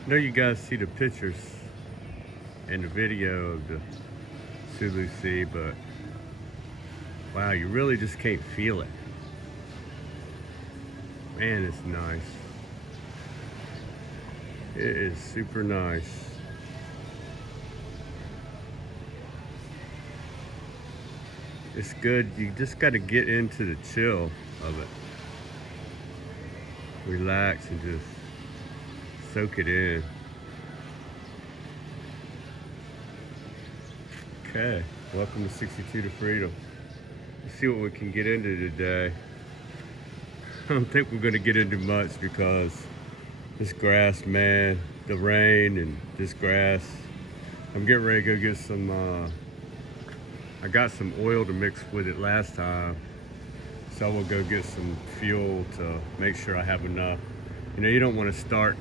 I know you guys see the pictures and the video of the Sulu Sea, but wow, you really just can't feel it. Man, it's nice. It is super nice. It's good. You just got to get into the chill of it. Relax and just soak it in. Okay, welcome to 62 to Freedom. Let's see what we can get into today. I don't think we're going to get into much because this grass, man, the rain and this grass. I'm getting ready to go get some, I got some oil to mix with it last time. So I will go get some fuel to make sure I have enough. You know, you don't want to start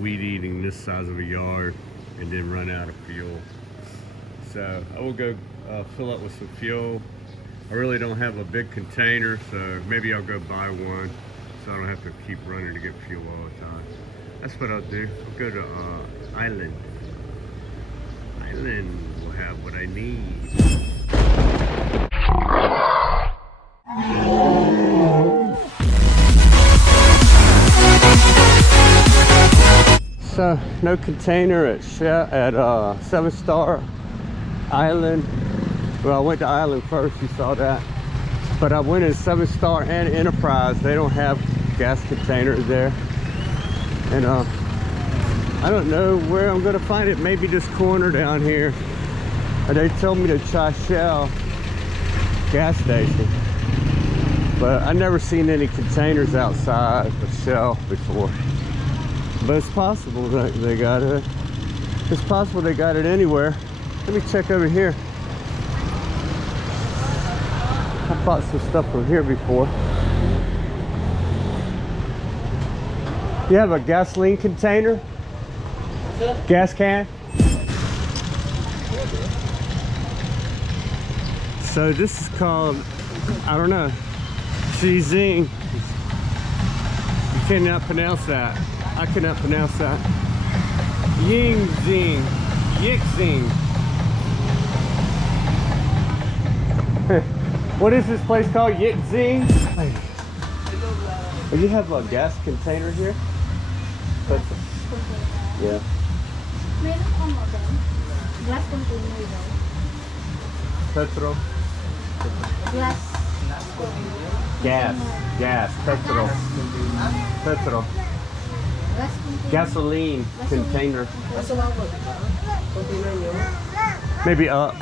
weed eating this size of a yard and then run out of fuel. So I will go fill up with some fuel. I really don't have a big container, so maybe I'll go buy one so I don't have to keep running to get fuel all the time. That's what I'll do. I'll go to Island. Island will have what I need. So no container at 7-Star Island. Well, I went to Island first, you saw that. But I went in 7-Star and Enterprise. They don't have gas containers there. And I don't know where I'm gonna find it. Maybe this corner down here. They told me to try Shell gas station. But I never seen any containers outside of Shell before. But it's possible that they got it. It's possible they got it anywhere. Let me check over here. I bought some stuff from here before. You have a gasoline container? Gas can? So this is called, I don't know, Shizing. You cannot pronounce that. I cannot pronounce that. Yingzing. Yixing. What is this place called? Yixing? Oh, you have a gas container here? Yeah. Glass container daw. Petrol? Glass. Gas. Petrol. Petrol. Glass container. Gasoline container. Maybe up.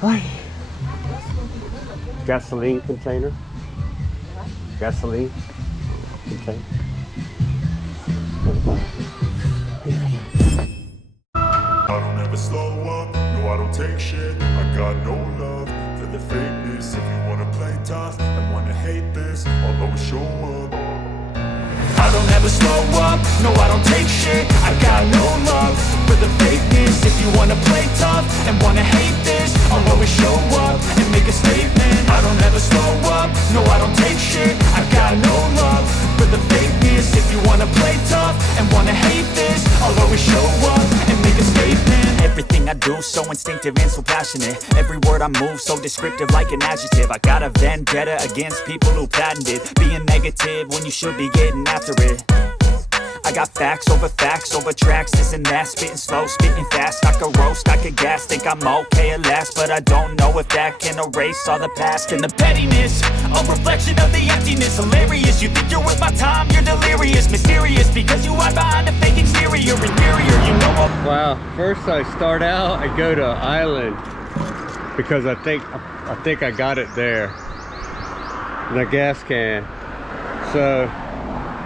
Hi. Gasoline container. Gasoline container. I don't ever slow up, no I don't take shit. I got no love for the fakeness. If you wanna play tough and wanna hate this, I'll always show up. I don't ever slow up, no I don't take shit. I got no love for the fakeness. If you wanna play tough and wanna hate this, I'll always show up and make a statement. I don't ever slow up, no I don't take shit. I got no love for the fakeness. If you wanna play tough and wanna hate this, I'll always show up and make a statement. Everything I do so instinctive and so passionate. Every word I move so descriptive like an adjective. I got a vendetta against people who patented being negative when you should be getting after it. I got facts over tracks, this and that. Spitting slow, spitting fast, I could roast, I could gas. Think I'm okay at last, but I don't know if that can erase all the past. And the pettiness, a reflection of the emptiness. Hilarious, you think you're worth my time, you're delirious. Mysterious, because you hide behind a fake exterior. Inferior, you know what? Wow, first I start out, I go to Island because I think I got it there, the gas can. So,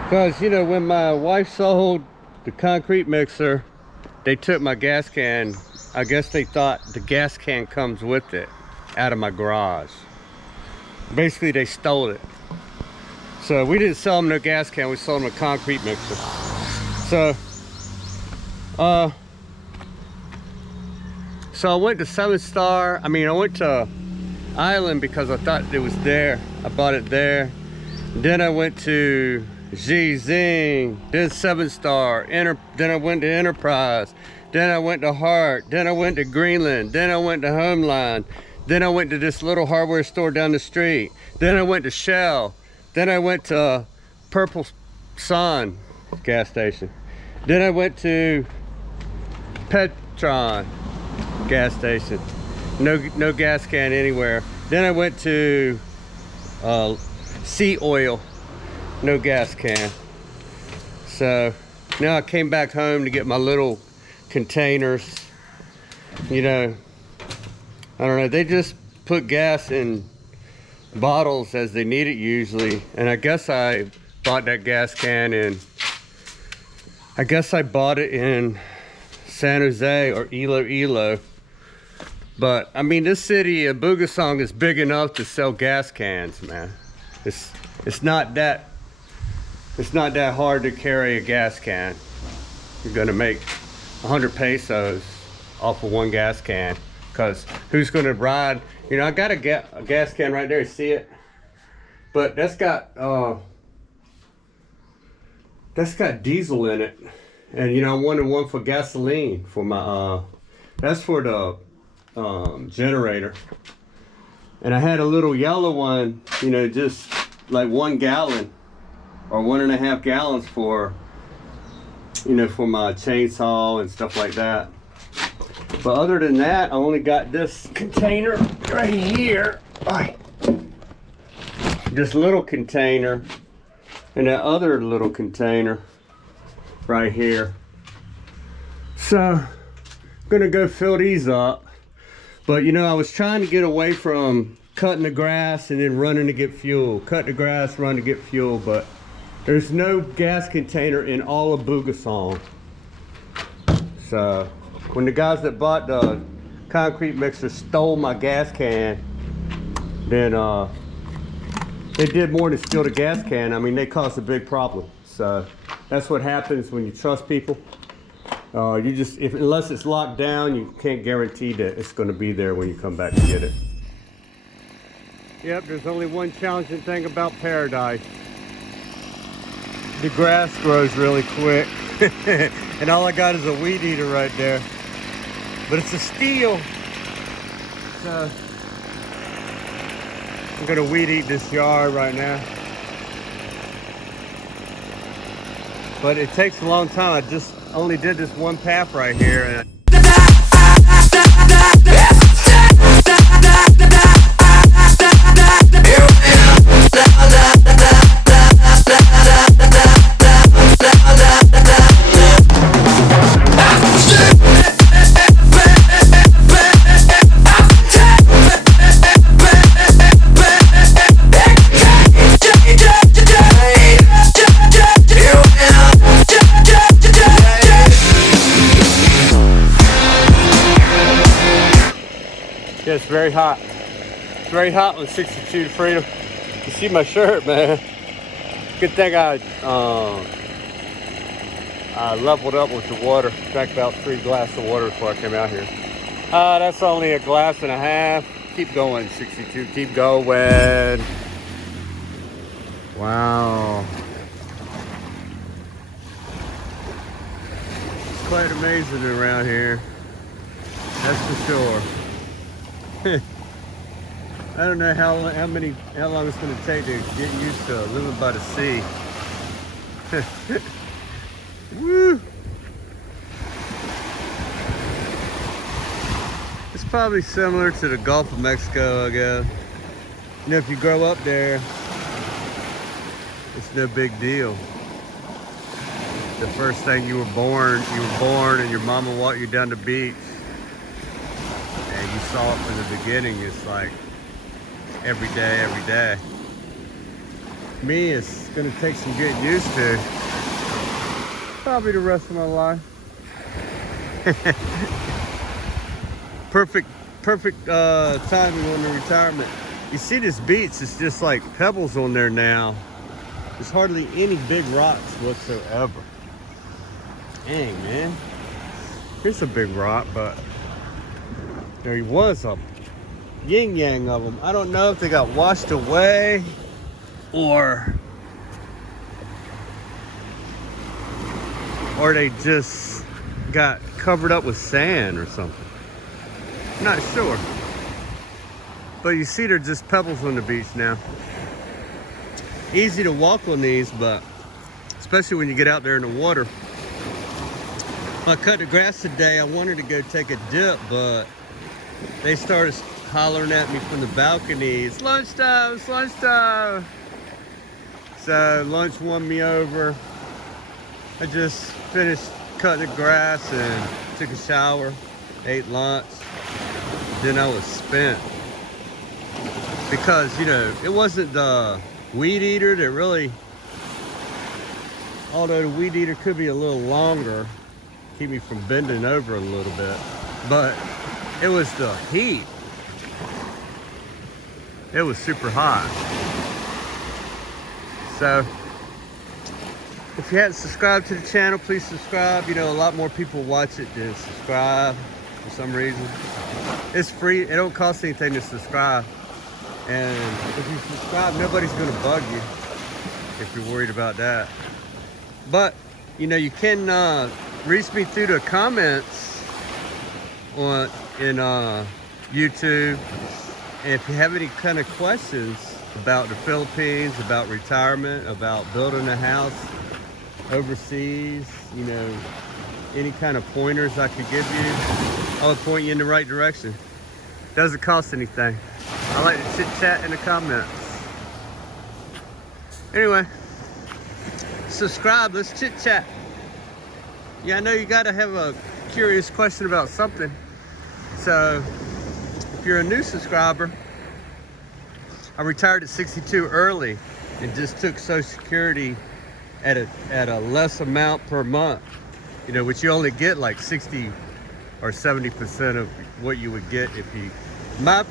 because you know, when my wife sold the concrete mixer, they took my gas can. I guess they thought the gas can comes with it out of my garage. Basically, they stole it. So we didn't sell them no gas can, we sold them a concrete mixer. So I went to 7-Star. I went to Island because I thought it was there. I bought it there. Then I went to Zing, then 7-Star, then I went to Enterprise, then I went to Hart, then I went to Greenland, then I went to Homeland, then I went to this little hardware store down the street, then I went to Shell, then I went to Purple Sun gas station, then I went to Petron gas station, no gas can anywhere. Then I went to Sea Oil, no gas can. So now I came back home to get my little containers. You know, I don't know, they just put gas in bottles as they need it usually. And I guess I bought that gas can in, I guess I bought it in San Jose or Iloilo. But I mean, this city of Bugasong is big enough to sell gas cans, man. It's not that hard to carry a gas can. You're gonna make 100 pesos off of one gas can, because who's gonna ride? You know, I got a gas can right there, you see it? But that's got diesel in it. And you know, I wanted one for gasoline for my that's for the generator. And I had a little yellow one, you know, just like 1 gallon or 1.5 gallons for, you know, for my chainsaw and stuff like that. But other than that, I only got this container right here. This little container and that other little container right here. So I'm gonna go fill these up. But you know, I was trying to get away from cutting the grass and then running to get fuel. Cut the grass, run to get fuel, but there's no gas container in all of Bugasong. So when the guys that bought the concrete mixer stole my gas can, then they did more than steal the gas can. I mean, they caused a big problem. So that's what happens when you trust people. You just, unless it's locked down, you can't guarantee that it's going to be there when you come back to get it. Yep, there's only one challenging thing about Paradise. The grass grows really quick. And all I got is a weed eater right there. But it's a steel. So I'm going to weed eat this yard right now. But it takes a long time. I just only did this one path right here. And yeah, it's very hot. It's very hot on 62 to Freedom. You see my shirt, man. Good thing I leveled up with the water. Drank about 3 glasses of water before I came out here. That's only a glass and a half. Keep going, 62. Keep going. Wow. It's quite amazing around here. That's for sure. I don't know how long it's going to take to get used to living by the sea. Woo! It's probably similar to the Gulf of Mexico, I guess. You know, if you grow up there, it's no big deal. The first thing you were born and your mama walked you down the beach. You saw it from the beginning. It's like every day. Me, it's gonna take some getting used to. Probably the rest of my life. Perfect timing on the retirement. You see this beach, it's just like pebbles on there now. There's hardly any big rocks whatsoever. Dang, man. Here's a big rock, but there was a yin-yang of them. I don't know if they got washed away or they just got covered up with sand or something. Not sure. But you see they're just pebbles on the beach now. Easy to walk on these, but especially when you get out there in the water. When I cut the grass today, I wanted to go take a dip, but they started hollering at me from the balcony, "It's lunchtime, it's lunchtime." So lunch won me over. I just finished cutting the grass and took a shower, ate lunch. Then I was spent. Because, you know, it wasn't the weed eater that really, although the weed eater could be a little longer, keep me from bending over a little bit, but it was the heat. It was super hot. So, if you hadn't subscribed to the channel, please subscribe. You know, a lot more people watch it than subscribe for some reason. It's free, it don't cost anything to subscribe. And if you subscribe, nobody's gonna bug you if you're worried about that. But, you know, you can reach me through the comments in YouTube. And if you have any kind of questions about the Philippines, about retirement, about building a house overseas, you know, any kind of pointers I could give you, I'll point you in the right direction. Doesn't cost anything. I like to chit chat in the comments. Anyway, subscribe, let's chit chat. Yeah, I know you gotta have a curious question about something. So, if you're a new subscriber, I retired at 62 early and just took Social Security at a less amount per month. You know, which you only get like 60 or 70% of what you would get if you, my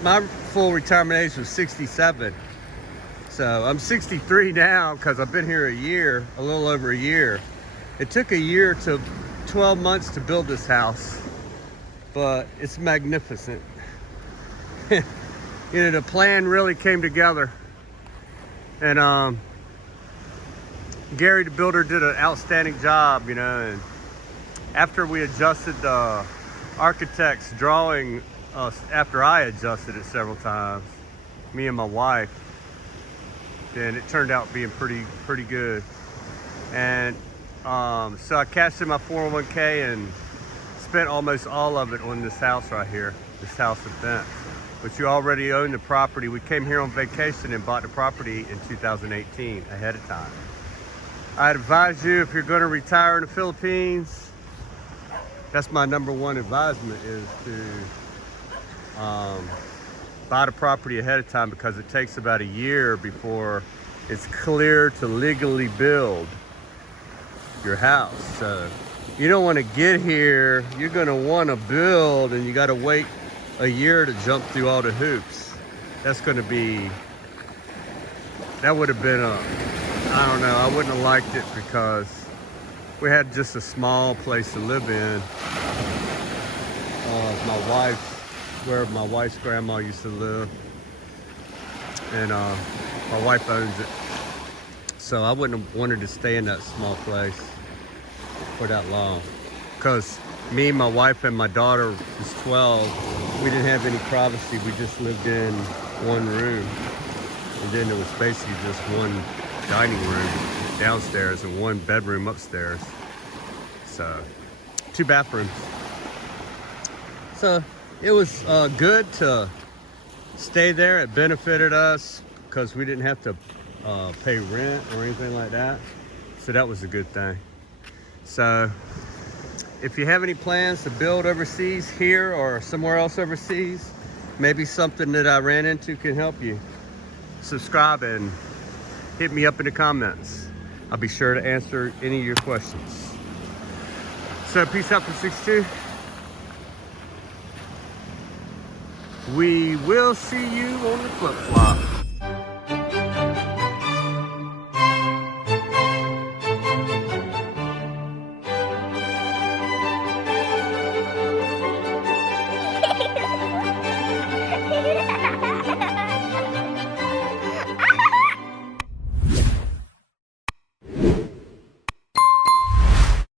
full retirement age was 67. So I'm 63 now because I've been here a year, a little over a year. It took a year to 12 months to build this house, but it's magnificent. You know, the plan really came together. And Gary, the builder, did an outstanding job, you know, and after we adjusted the architect's drawing, after I adjusted it several times, me and my wife, then it turned out being pretty good. And so I cashed in my 401k and spent almost all of it on this house right here, this house and fence. But you already own the property. We came here on vacation and bought the property in 2018 ahead of time. I'd advise you, if you're going to retire in the Philippines, that's my number one advisement, is to buy the property ahead of time, because it takes about a year before it's clear to legally build your house. So you don't want to get here, you're going to want to build, and you got to wait a year to jump through all the hoops. That's going to be, that would have been I don't know, I wouldn't have liked it, because we had just a small place to live in. Where my wife's grandma used to live, and my wife owns it. So I wouldn't have wanted to stay in that small place for that long, because me, my wife, and my daughter was 12. We didn't have any privacy. We just lived in one room, and then there was basically just one dining room downstairs and one bedroom upstairs. So 2 bathrooms. So it was good to stay there. It benefited us because we didn't have to pay rent or anything like that. So that was a good thing. So if you have any plans to build overseas here or somewhere else overseas, maybe something that I ran into can help you, subscribe and hit me up in the comments. I'll be sure to answer any of your questions. So peace out from 62. We will see you on the flip-flop.